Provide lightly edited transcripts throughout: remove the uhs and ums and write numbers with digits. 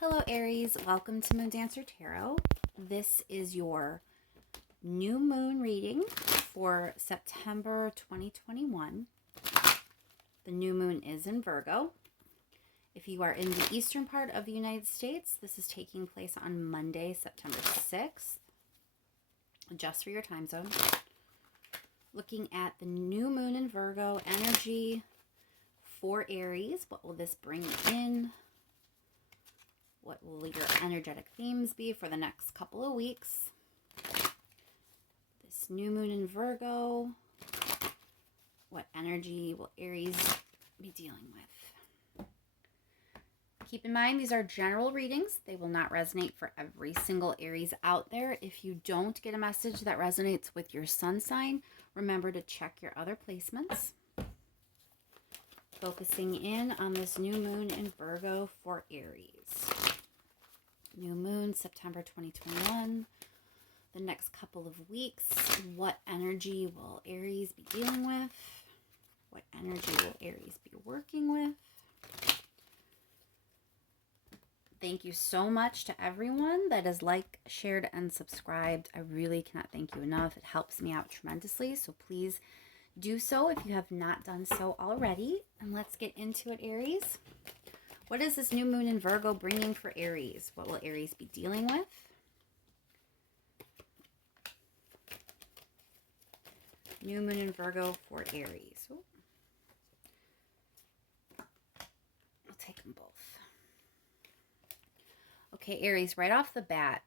Hello Aries, welcome to Moon Dancer Tarot. This is your new moon reading for September 2021. The new moon is in Virgo. If you are in the eastern part of the United States, this is taking place on Monday, September 6th, just for your time zone. Looking at the new moon in Virgo energy for Aries, what will this bring in? What will your energetic themes be for the next couple of weeks? This new moon in Virgo, what energy will Aries be dealing with? Keep in mind, these are general readings. They will not resonate for every single Aries out there. If you don't get a message that resonates with your sun sign, remember to check your other placements. Focusing in on this new moon in Virgo for Aries. New moon, September 2021. The next couple of weeks, what energy will Aries be dealing with? What energy will Aries be working with? Thank you so much to everyone that has liked, shared, and subscribed. I really cannot thank you enough. It helps me out tremendously, so please do so if you have not done so already. And let's get into it, Aries. What is this new moon in Virgo bringing for Aries? What will Aries be dealing with? New moon in Virgo for Aries. Ooh. I'll take them both. Okay, Aries, right off the bat,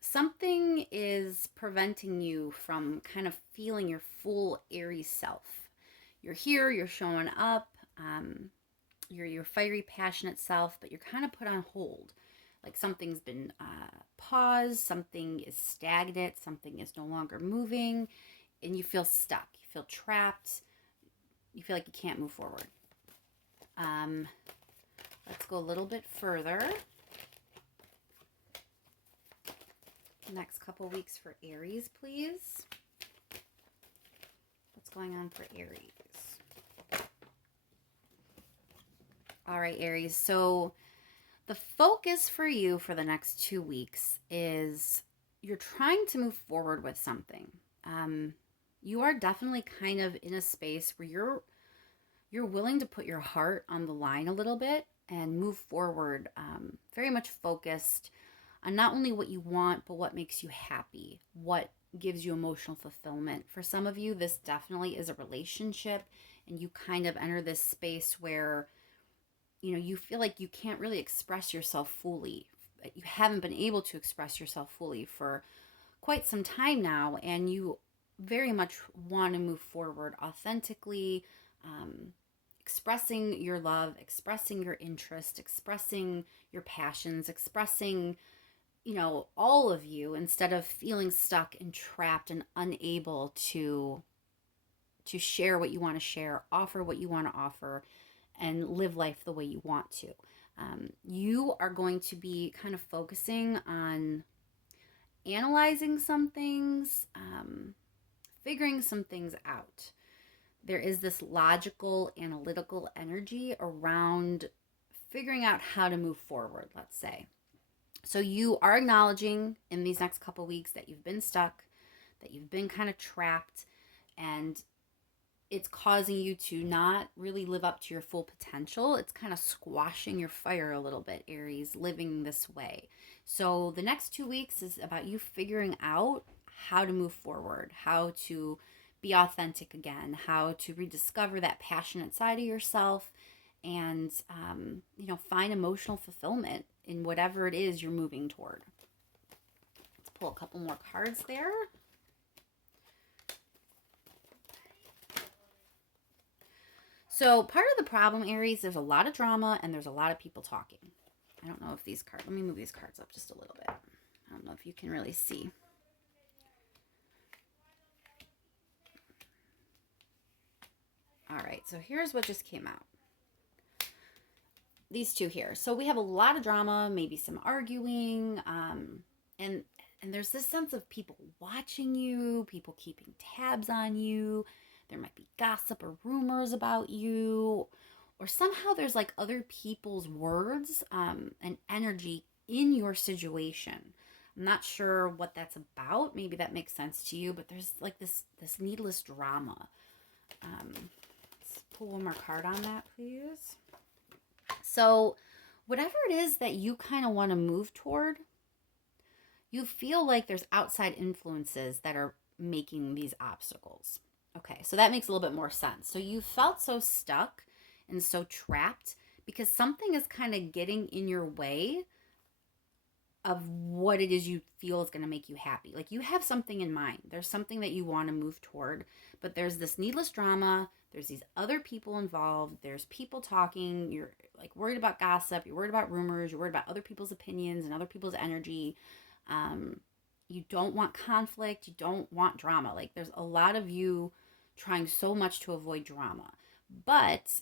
something is preventing you from kind of feeling your full Aries self. You're here, you're showing up, you're your fiery, passionate self, but you're kind of put on hold. Like something's been paused, something is stagnant, something is no longer moving, and you feel stuck, you feel trapped, you feel like you can't move forward. Let's go a little bit further. Next couple weeks for Aries, please. What's going on for Aries? All right, Aries. So the focus for you for the next 2 weeks is you're trying to move forward with something. You are definitely kind of in a space where you're willing to put your heart on the line a little bit and move forward, very much focused on not only what you want, but what makes you happy, what gives you emotional fulfillment. For some of you, this definitely is a relationship, and you kind of enter this space where, you know, you feel like you can't really express yourself fully. You haven't been able to express yourself fully for quite some time now, and you very much want to move forward authentically, expressing your love, expressing your interest, expressing your passions, expressing, you know, all of you, instead of feeling stuck and trapped and unable to share what you want to share, offer what you want to offer, and live life the way you want to. You are going to be kind of focusing on analyzing some things, figuring some things out. There is this logical, analytical energy around figuring out how to move forward, let's say. So you are acknowledging in these next couple weeks that you've been stuck, that you've been kind of trapped, and it's causing you to not really live up to your full potential. It's kind of squashing your fire a little bit, Aries, living this way. So the next 2 weeks is about you figuring out how to move forward, how to be authentic again, how to rediscover that passionate side of yourself, and you know, find emotional fulfillment in whatever it is you're moving toward. Let's pull a couple more cards there. So part of the problem, Aries, there's a lot of drama and there's a lot of people talking. I don't know if these cards, let me move these cards up just a little bit. I don't know if you can really see. All right, so here's what just came out. These two here. So we have a lot of drama, maybe some arguing, and there's this sense of people watching you, people keeping tabs on you. There might be gossip or rumors about you, or somehow there's like other people's words and energy in your situation. I'm not sure what that's about. Maybe that makes sense to you, but there's like this needless drama. Let's pull one more card on that, please. So, whatever it is that you kind of want to move toward, you feel like there's outside influences that are making these obstacles. Okay, so that makes a little bit more sense. So you felt so stuck and so trapped because something is kind of getting in your way of what it is you feel is going to make you happy. Like you have something in mind. There's something that you want to move toward, but there's this needless drama. There's these other people involved. There's people talking. You're like worried about gossip. You're worried about rumors. You're worried about other people's opinions and other people's energy. Um, you don't want conflict. You don't want drama. Like there's a lot of you trying so much to avoid drama. But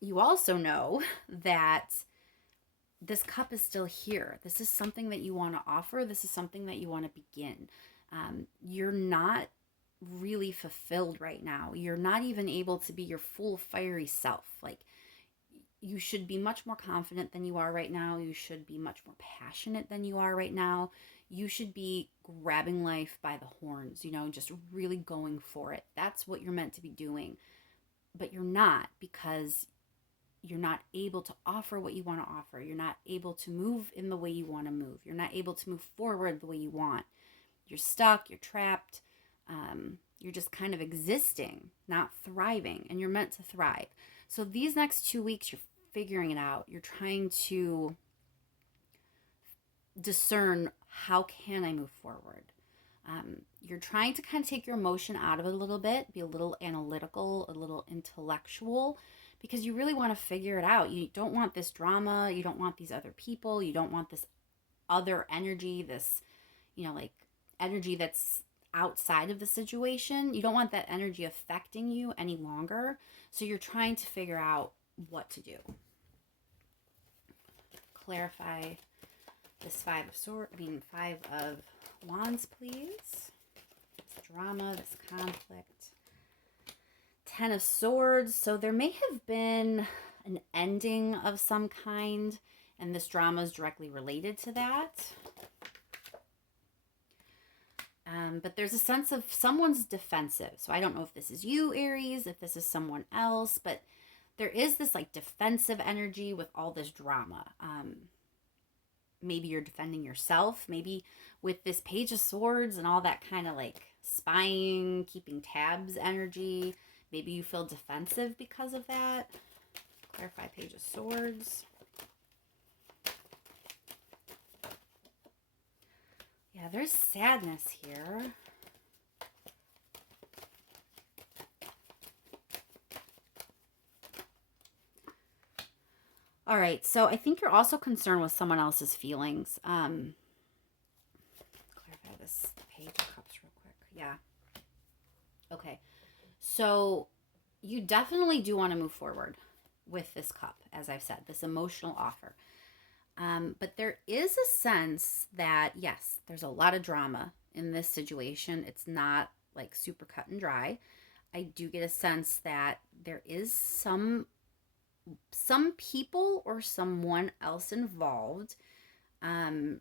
you also know that this cup is still here. This is something that you want to offer. This is something that you want to begin. You're not really fulfilled right now. You're not even able to be your full fiery self. Like you should be much more confident than you are right now. You should be much more passionate than you are right now. You should be grabbing life by the horns, just really going for it. That's what you're meant to be doing. But you're not, because you're not able to offer what you want to offer. You're not able to move in the way you want to move. You're not able to move forward the way you want. You're stuck, you're trapped. You're just kind of existing, not thriving, and you're meant to thrive. So these next 2 weeks, you're figuring it out. You're trying to discern, how can I move forward? You're trying to kind of take your emotion out of it a little bit, be a little analytical, a little intellectual, because you really want to figure it out. You don't want this drama. You don't want these other people. You don't want this other energy, this, like energy that's outside of the situation. You don't want that energy affecting you any longer. So you're trying to figure out what to do. Clarify this Five of Wands, please. This drama, this conflict. 10 of Swords. So there may have been an ending of some kind, and this drama is directly related to that. But there's a sense of someone's defensive. So I don't know if this is you, Aries, if this is someone else, but there is this like defensive energy with all this drama. Maybe you're defending yourself. Maybe with this Page of Swords and all that kind of like spying, keeping tabs energy, maybe you feel defensive because of that. Clarify Page of Swords. Yeah, there's sadness here. All right, so I think you're also concerned with someone else's feelings. Clarify this Page of Cups real quick. Yeah. Okay, so you definitely do want to move forward with this cup, as I've said, this emotional offer. But there is a sense that, yes, there's a lot of drama in this situation. It's not like super cut and dry. I do get a sense that there is some people or someone else involved. And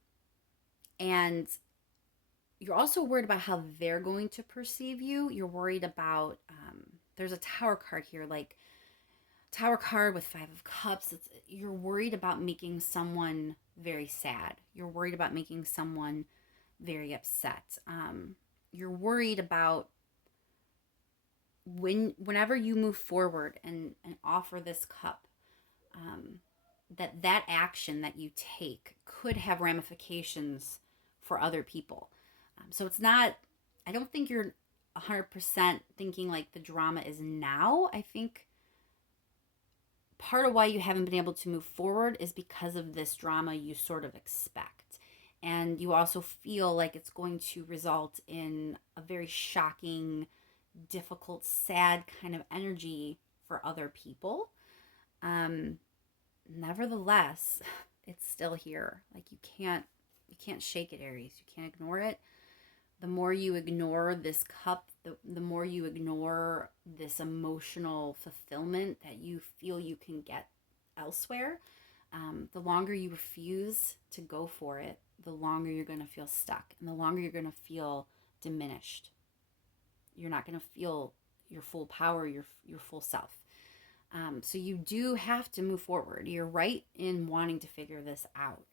you're also worried about how they're going to perceive you. You're worried about, there's a Tower card here, like Tower card with Five of Cups. You're worried about making someone very sad. You're worried about making someone very upset. You're worried about whenever you move forward and offer this cup, that action that you take could have ramifications for other people. So it's not, I don't think you're 100% thinking like the drama is now. I think part of why you haven't been able to move forward is because of this drama you sort of expect. And you also feel like it's going to result in a very shocking, difficult, sad kind of energy for other people. Nevertheless, it's still here. Like you can't shake it, Aries. You can't ignore it. The more you ignore this cup, the more you ignore this emotional fulfillment that you feel you can get elsewhere, the longer you refuse to go for it, the longer you're going to feel stuck, and the longer you're going to feel diminished. You're not going to feel your full power, your full self. So you do have to move forward. You're right in wanting to figure this out,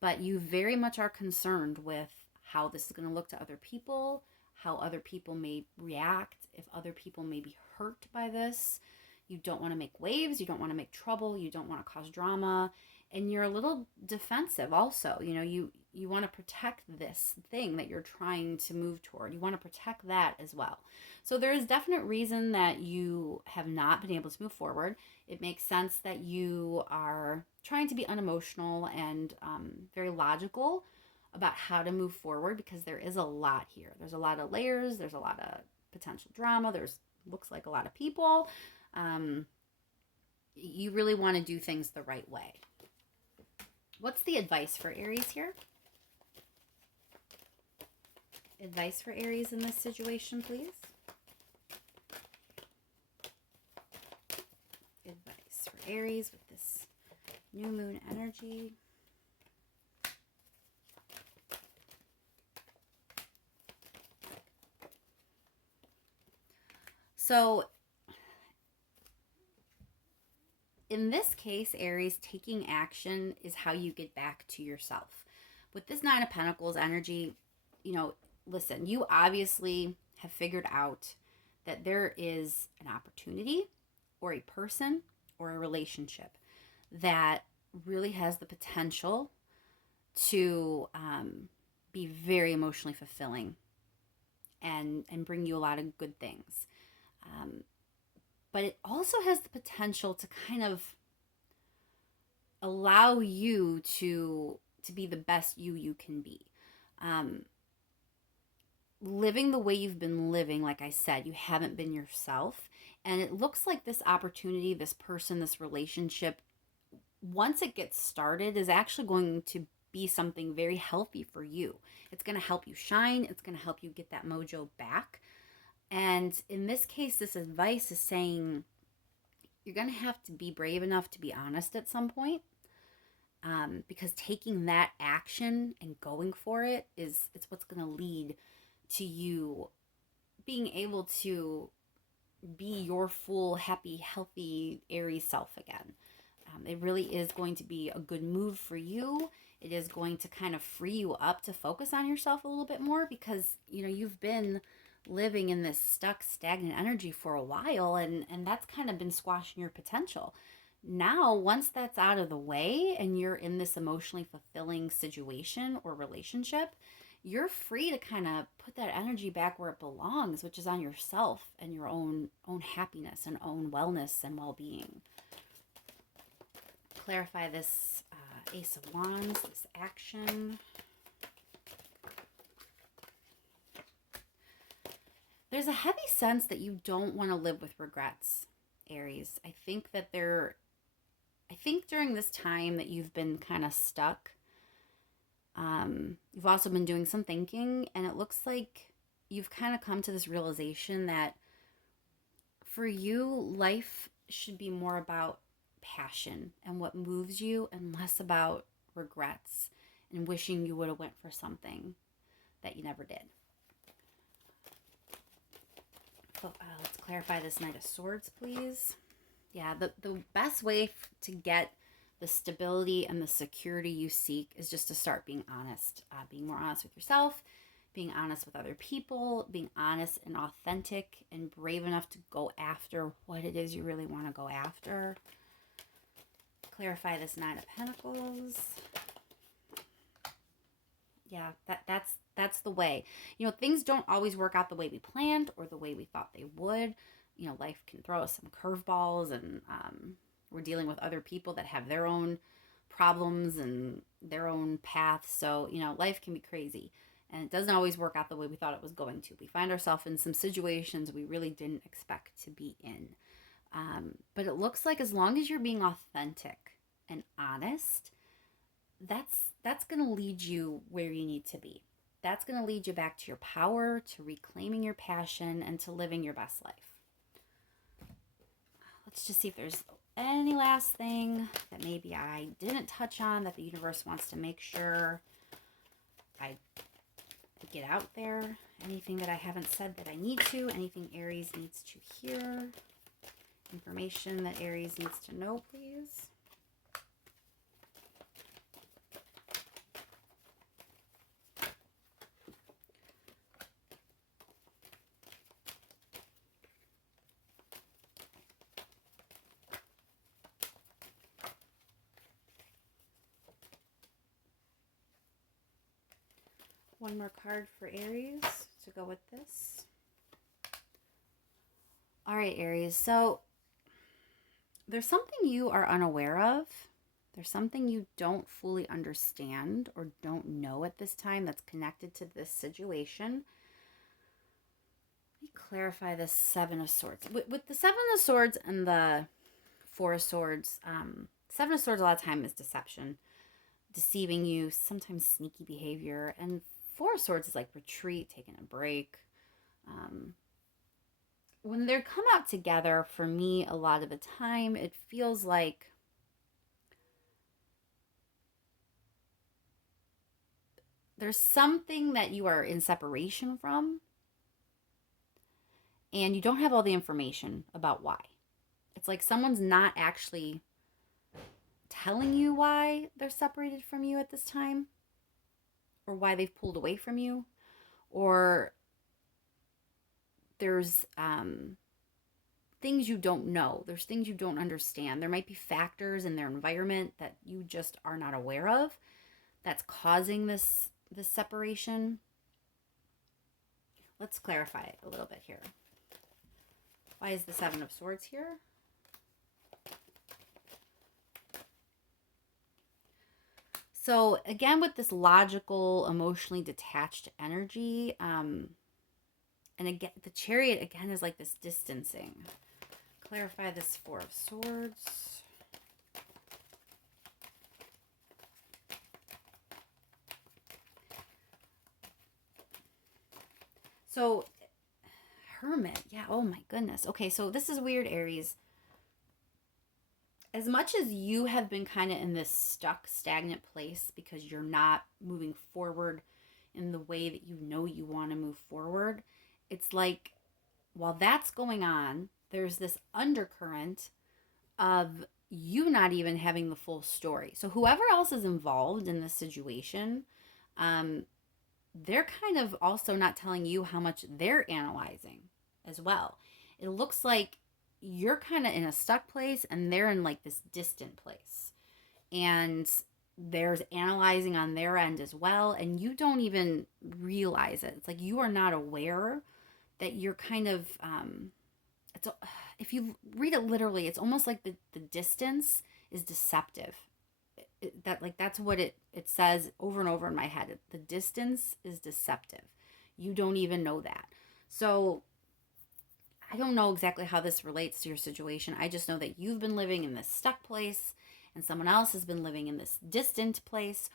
but you very much are concerned with how this is going to look to other people, how other people may react, if other people may be hurt by this. You don't want to make waves, you don't want to make trouble, you don't want to cause drama, and you're a little defensive also. You want to protect this thing that you're trying to move toward. You want to protect that as well. So there is definite reason that you have not been able to move forward. It makes sense that you are trying to be unemotional and very logical about how to move forward, because there is a lot here. There's a lot of layers. There's a lot of potential drama. There's looks like a lot of people. You really want to do things the right way. What's the advice for Aries here? Advice for Aries in this situation, please. Advice for Aries with this new moon energy. So in this case, Aries, taking action is how you get back to yourself. With this Nine of Pentacles energy, listen, you obviously have figured out that there is an opportunity or a person or a relationship that really has the potential to be very emotionally fulfilling and bring you a lot of good things. But it also has the potential to kind of allow you to be the best you can be. Living the way you've been living, like I said, you haven't been yourself. And it looks like this opportunity, this person, this relationship, once it gets started, is actually going to be something very healthy for you. It's going to help you shine. It's going to help you get that mojo back. And in this case, this advice is saying you're going to have to be brave enough to be honest at some point, because taking that action and going for it's what's going to lead to you being able to be your full, happy, healthy Aries self again. It really is going to be a good move for you. It is going to kind of free you up to focus on yourself a little bit more, because you've been living in this stuck, stagnant energy for a while, and that's kind of been squashing your potential. Now, once that's out of the way and you're in this emotionally fulfilling situation or relationship, you're free to kind of put that energy back where it belongs, which is on yourself and your own happiness and own wellness and well-being. Clarify this Ace of Wands, this action. There's a heavy sense that you don't want to live with regrets, Aries. I think during this time that you've been kind of stuck, you've also been doing some thinking, and it looks like you've kind of come to this realization that for you, life should be more about passion and what moves you, and less about regrets and wishing you would have went for something that you never did. So let's clarify this Knight of Swords, please. Yeah, the best way to get the stability and the security you seek is just to start being honest. Being more honest with yourself, being honest with other people, being honest and authentic and brave enough to go after what it is you really want to go after. Clarify this Nine of Pentacles. Yeah, that's the way. Things don't always work out the way we planned or the way we thought they would. Life can throw us some curveballs, and we're dealing with other people that have their own problems and their own paths. So, life can be crazy, and it doesn't always work out the way we thought it was going to. We find ourselves in some situations we really didn't expect to be in. But it looks like as long as you're being authentic and honest, that's going to lead you where you need to be. That's going to lead you back to your power, to reclaiming your passion, and to living your best life. Let's just see if there's any last thing that maybe I didn't touch on that the universe wants to make sure I get out there. Anything that I haven't said that I need to, anything Aries needs to hear, information that Aries needs to know, please. One more card for Aries to go with this. All right, Aries. So there's something you are unaware of. There's something you don't fully understand or don't know at this time that's connected to this situation. Let me clarify this Seven of Swords. With the Seven of Swords and the Four of Swords, Seven of Swords a lot of time is deception, deceiving you, sometimes sneaky behavior. And Four of Swords is like retreat, taking a break. When they come out together, for me, a lot of the time, it feels like there's something that you are in separation from, and you don't have all the information about why. It's like someone's not actually telling you why they're separated from you at this time, or why they've pulled away from you, or there's things you don't know. There's things you don't understand. There might be factors in their environment that you just are not aware of that's causing this separation. Let's clarify it a little bit here. Why is the Seven of Swords here? So again, with this logical, emotionally detached energy, and again, the Chariot again is like this distancing. Clarify this Four of Swords. So, Hermit. Yeah, oh my goodness. Okay, so this is weird, Aries. As much as you have been kind of in this stuck, stagnant place because you're not moving forward in the way that you know you want to move forward, it's like while that's going on, there's this undercurrent of you not even having the full story. So whoever else is involved in this situation, they're kind of also not telling you how much they're analyzing as well. It looks like you're kind of in a stuck place and they're in like this distant place. And there's analyzing on their end as well. And you don't even realize it. It's like you are not aware that you're kind of, if you read it literally, it's almost like the distance is deceptive. That's what it says over and over in my head. The distance is deceptive. You don't even know that. So I don't know exactly how this relates to your situation. I just know that you've been living in this stuck place and someone else has been living in this distant place,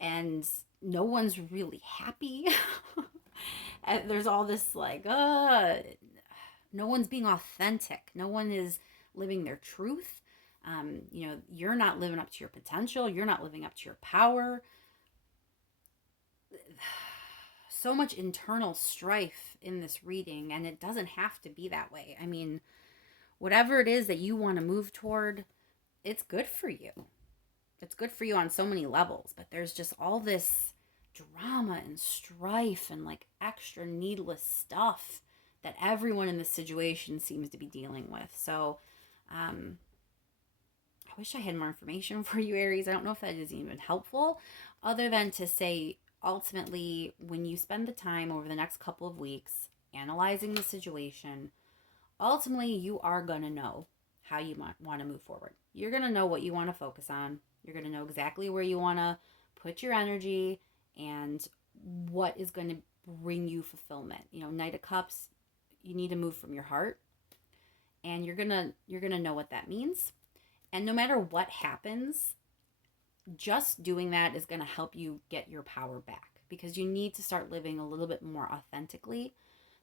and no one's really happy. And there's all this like, no one's being authentic. No one is living their truth. You're not living up to your potential. You're not living up to your power. So much internal strife in this reading, and it doesn't have to be that way. I mean, whatever it is that you want to move toward, it's good for you. It's good for you on so many levels, but there's just all this drama and strife and like extra needless stuff that everyone in this situation seems to be dealing with. So, I wish I had more information for you, Aries. I don't know if that is even helpful, other than to say, ultimately, when you spend the time over the next couple of weeks analyzing the situation, ultimately, you are going to know how you want to move forward. You're going to know what you want to focus on. You're going to know exactly where you want to put your energy and what is going to bring you fulfillment. Knight of Cups, you need to move from your heart, and you're going to know what that means. And no matter what happens, just doing that is going to help you get your power back, because you need to start living a little bit more authentically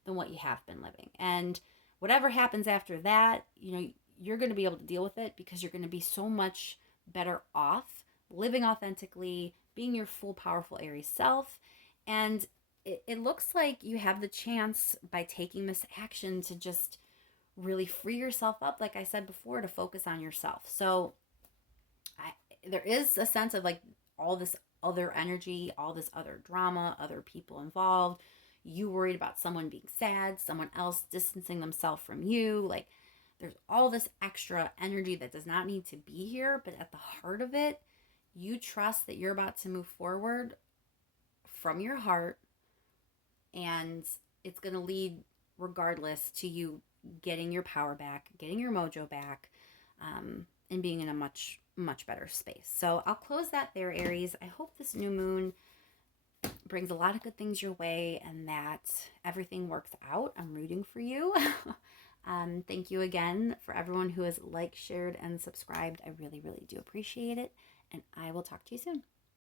than what you have been living. And whatever happens after that, you're going to be able to deal with it because you're going to be so much better off living authentically, being your full, powerful Aries self. And it looks like you have the chance by taking this action to just really free yourself up, like I said before, to focus on yourself. So there is a sense of like all this other energy, all this other drama, other people involved. You worried about someone being sad, someone else distancing themselves from you. Like there's all this extra energy that does not need to be here, but at the heart of it, you trust that you're about to move forward from your heart, and it's going to lead regardless to you getting your power back, getting your mojo back, and being in a much, much better space. So I'll close that there, Aries. I hope this new moon brings a lot of good things your way and that everything works out. I'm rooting for you. Thank you again for everyone who has liked, shared, and subscribed. I really, really do appreciate it. And I will talk to you soon.